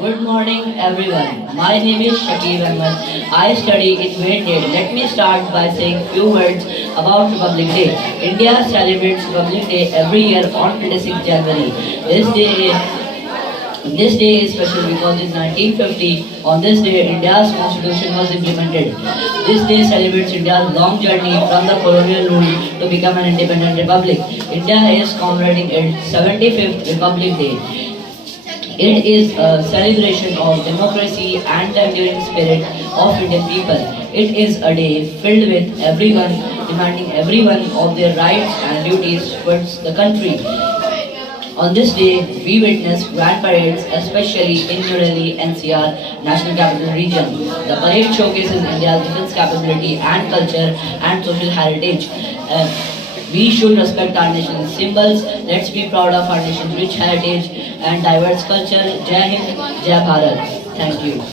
Good morning, everyone. My name is Shakib Ahmed. I study in grade 8. Let me start by saying few words about Republic Day. India celebrates Republic Day every year on 26 January. This day is special because in 1950, on this day, India's constitution was implemented. This day celebrates India's long journey from the colonial rule to become an independent republic. India is commemorating its 75th Republic Day. It is a celebration of democracy and the enduring spirit of Indian people. It is a day filled with everyone demanding everyone of their rights and duties towards the country. On this day, we witness grand parades, especially in New Delhi NCR, National Capital Region. The parade showcases India's defense capability and culture and social heritage. We should respect our nation's symbols. Let's be proud of our nation's rich heritage and diverse culture. Jai Hind, Jai Bharat. Thank you.